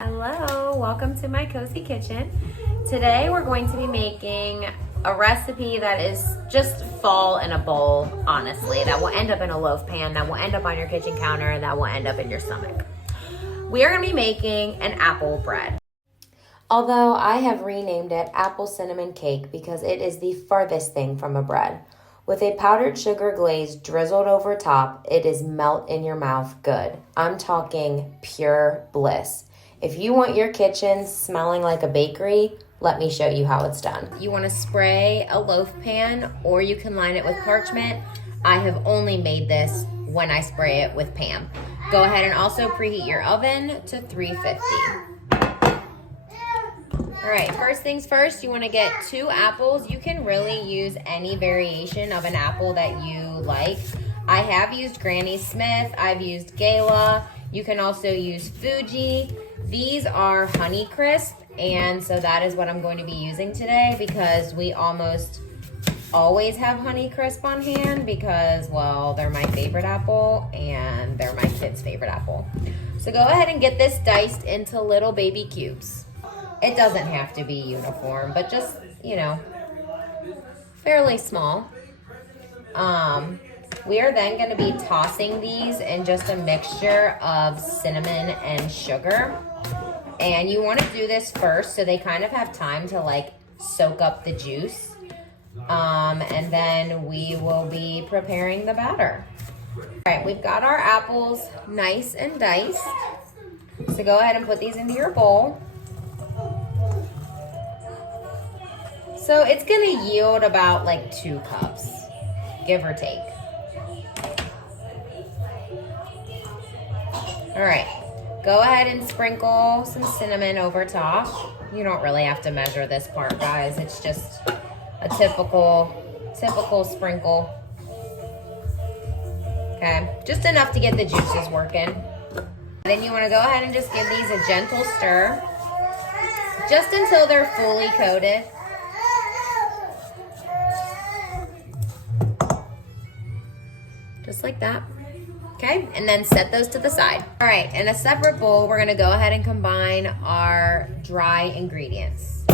Hello, welcome to my cozy kitchen. Today we're going to be making a recipe that is just fall in a bowl, honestly, that will end up in a loaf pan, that will end up on your kitchen counter, and that will end up in your stomach. We are going to be making an apple bread. Although I have renamed it apple cinnamon cake because it is the farthest thing from a bread. With a powdered sugar glaze drizzled over top, it is melt in your mouth good. I'm talking pure bliss. If you want your kitchen smelling like a bakery, let me show you how it's done. You want to spray a loaf pan or you can line it with parchment. I have only made this when I spray it with Pam. Go ahead and also preheat your oven to 350. All right, first things first, you want to get 2 apples. You can really use any variation of an apple that you like. I have used Granny Smith, I've used Gala. You can also use Fuji. These are honeycrisp, and so that is what I'm going to be using today because we almost always have honeycrisp on hand because, well, they're my favorite apple and they're my kids' favorite apple. So go ahead and get this diced into little baby cubes. It doesn't have to be uniform, but just, fairly small. We are then going to be tossing these in just a mixture of cinnamon and sugar. And you want to do this first so they kind of have time to soak up the juice. And then we will be preparing the batter. All right, we've got our apples nice and diced. So go ahead and put these into your bowl. So it's going to yield about 2 cups, give or take. All right. Go ahead and sprinkle some cinnamon over top. You don't really have to measure this part, guys. It's just a typical sprinkle. Okay, just enough to get the juices working. Then you want to go ahead and just give these a gentle stir, just until they're fully coated. Just like that. Okay, and then set those to the side. All right, in a separate bowl, we're gonna go ahead and combine our dry ingredients.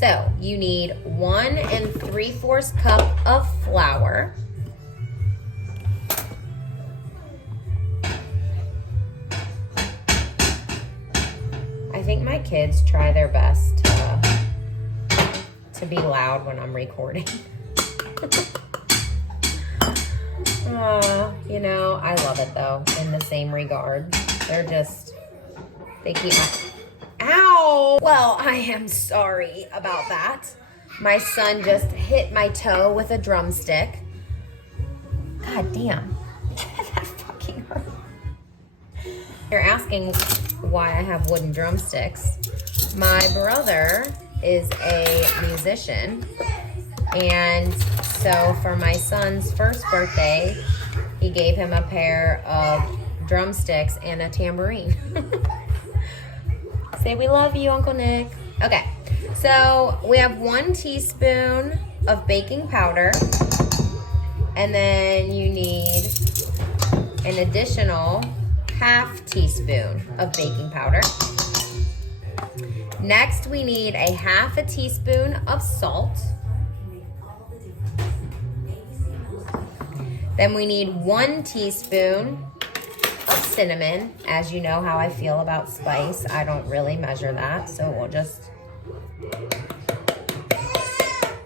So you need 1 3/4 cup of flour. I think my kids try their best to be loud when I'm recording. I love it though, in the same regard. They keep ow! Well, I am sorry about that. My son just hit my toe with a drumstick. God damn. That fucking hurt. You're asking why I have wooden drumsticks. My brother is a musician, and so for my son's first birthday, he gave him a pair of drumsticks and a tambourine. Say we love you, Uncle Nick. Okay, so we have 1 teaspoon of baking powder, and then you need an additional 1/2 teaspoon of baking powder. Next, we need a 1/2 teaspoon of salt. Then we need 1 teaspoon of cinnamon. As you know how I feel about spice, I don't really measure that, so we'll just,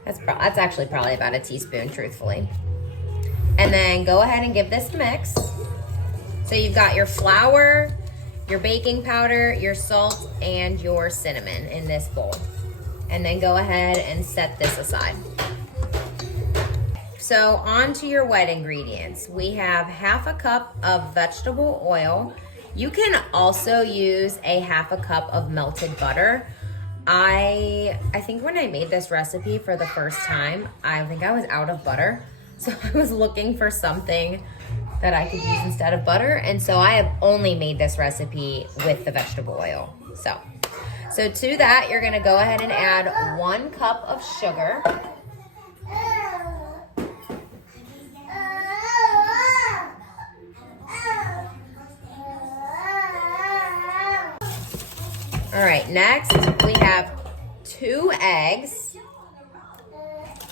that's actually probably about a teaspoon, truthfully. And then go ahead and give this a mix. So you've got your flour, your baking powder, your salt, and your cinnamon in this bowl. And then go ahead and set this aside. So on to your wet ingredients. We have 1/2 cup of vegetable oil. You can also use a 1/2 cup of melted butter. I think when I made this recipe for the first time, I think I was out of butter. So I was looking for something that I could use instead of butter. And so I have only made this recipe with the vegetable oil. So to that, you're gonna go ahead and add 1 cup of sugar. All right, next we have 2 eggs.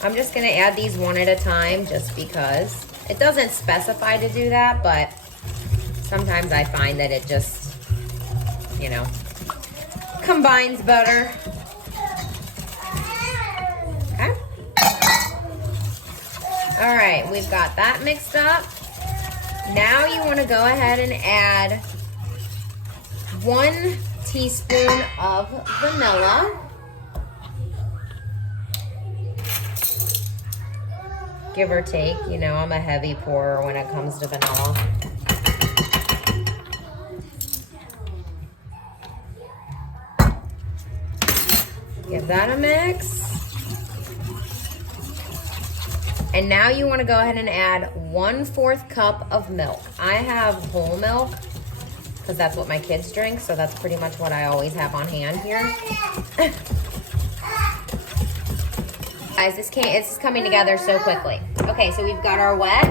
I'm just gonna add these one at a time just because. It doesn't specify to do that, but sometimes I find that it just, you know, combines better. Okay. All right, we've got that mixed up. Now you wanna go ahead and add 1 teaspoon of vanilla. Give or take, you know, I'm a heavy pourer when it comes to vanilla. Give that a mix. And now you want to go ahead and add 1/4 cup of milk. I have whole milk because that's what my kids drink, so that's pretty much what I always have on hand here. Guys, it's coming together so quickly. Okay, so we've got our wet.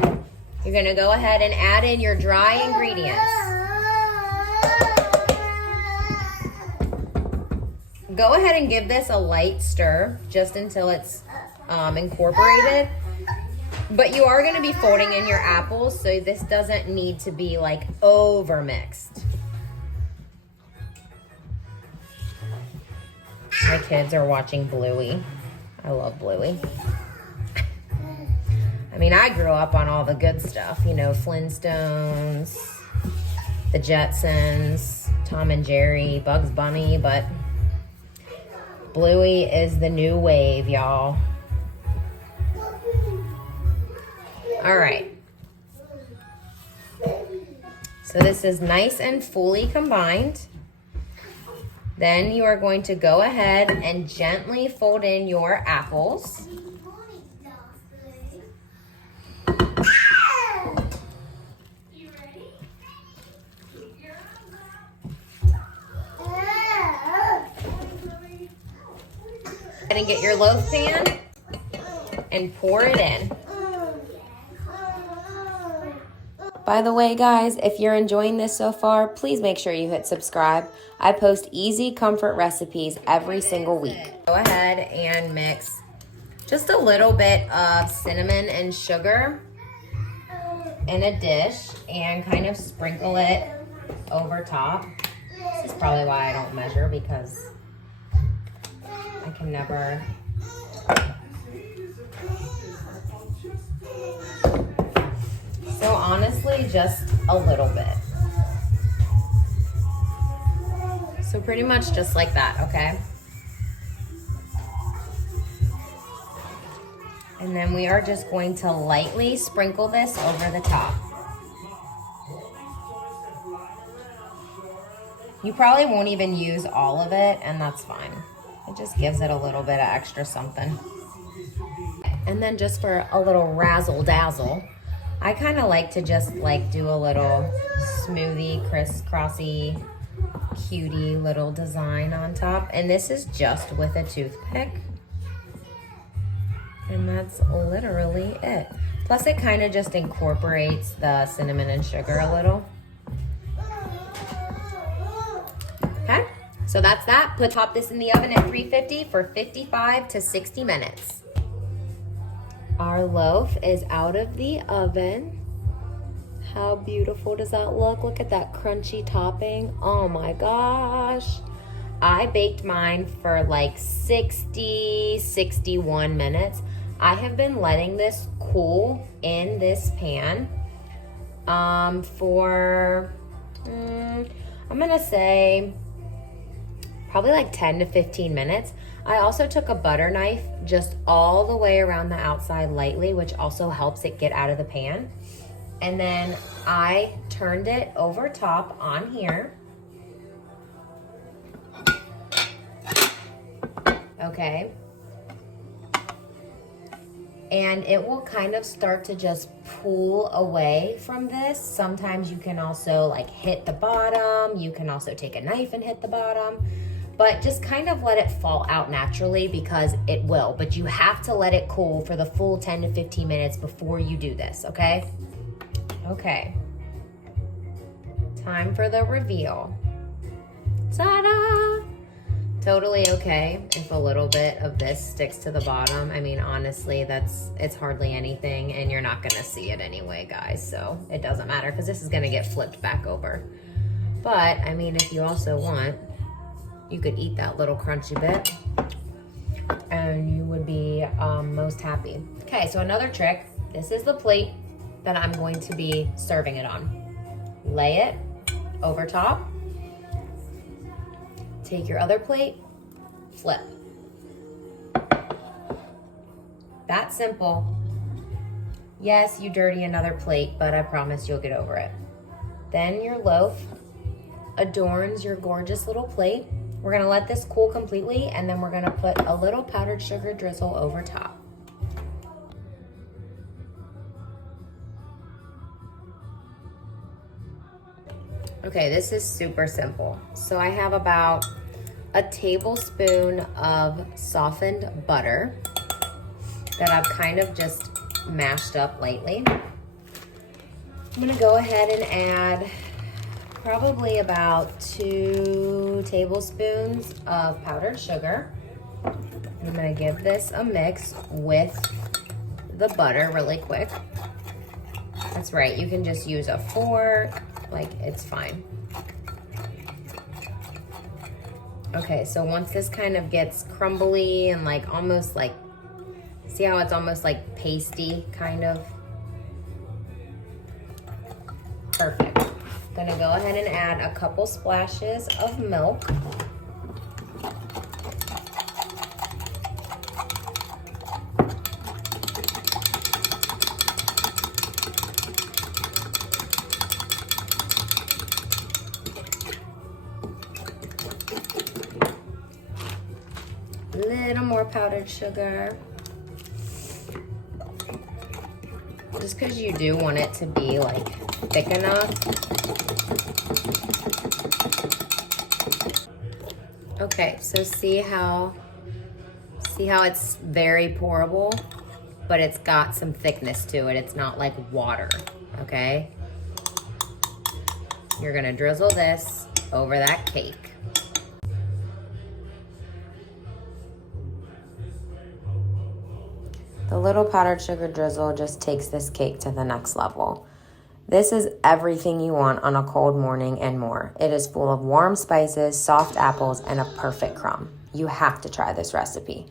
You're gonna go ahead and add in your dry ingredients. Go ahead and give this a light stir just until it's incorporated. But you are gonna be folding in your apples, so this doesn't need to be like over mixed. My kids are watching Bluey. I love Bluey. I mean, I grew up on all the good stuff, you know, Flintstones, the Jetsons, Tom and Jerry, Bugs Bunny, but Bluey is the new wave, y'all. All right. So this is nice and fully combined. Then you are going to go ahead and gently fold in your apples. And get your loaf pan and pour it in. By the way, guys, if you're enjoying this so far, please make sure you hit subscribe. I post easy comfort recipes every single week. Go ahead and mix just a little bit of cinnamon and sugar in a dish and kind of sprinkle it over top. This is probably why I don't measure, because I can never. So honestly, just a little bit. So pretty much just like that, okay? And then we are just going to lightly sprinkle this over the top. You probably won't even use all of it, and that's fine. It just gives it a little bit of extra something. And then just for a little razzle dazzle, I kind of like to just like do a little smoothie, crisscrossy, cutie little design on top. And this is just with a toothpick. And that's literally it. Plus it kind of just incorporates the cinnamon and sugar a little. Okay, so that's that. Pop this in the oven at 350 for 55 to 60 minutes. Our loaf is out of the oven. How beautiful does that look? Look at that crunchy topping. Oh my gosh. I baked mine for like 60, 61 minutes. I have been letting this cool in this pan for, I'm gonna say probably like 10 to 15 minutes. I also took a butter knife just all the way around the outside lightly, which also helps it get out of the pan. And then I turned it over top on here. Okay. And it will kind of start to just pull away from this. Sometimes you can also like hit the bottom. You can also take a knife and hit the bottom. But just kind of let it fall out naturally, because it will. But you have to let it cool for the full 10 to 15 minutes before you do this, okay? Okay. Time for the reveal. Ta-da! Totally okay if a little bit of this sticks to the bottom. I mean, honestly, it's hardly anything, and you're not gonna see it anyway, guys, so it doesn't matter because this is gonna get flipped back over. But, I mean, if you also want, you could eat that little crunchy bit and you would be most happy. Okay, so another trick, this is the plate that I'm going to be serving it on. Lay it over top. Take your other plate, flip. That simple. Yes, you dirty another plate, but I promise you'll get over it. Then your loaf adorns your gorgeous little plate. We're gonna let this cool completely, and then we're gonna put a little powdered sugar drizzle over top. Okay, this is super simple. So I have about a tablespoon of softened butter that I've kind of just mashed up lightly. I'm gonna go ahead and add probably about 2 tablespoons of powdered sugar. I'm gonna give this a mix with the butter really quick. That's right, you can just use a fork, like it's fine. Okay, so once this kind of gets crumbly and like almost like, see how it's almost like pasty kind of? Perfect. Gonna go ahead and add a couple splashes of milk. Little more powdered sugar. Just because you do want it to be like thick enough. Okay, so see how it's very pourable, but it's got some thickness to it. It's not like water, okay? You're gonna drizzle this over that cake. The little powdered sugar drizzle just takes this cake to the next level. This is everything you want on a cold morning and more. It is full of warm spices, soft apples, and a perfect crumb. You have to try this recipe.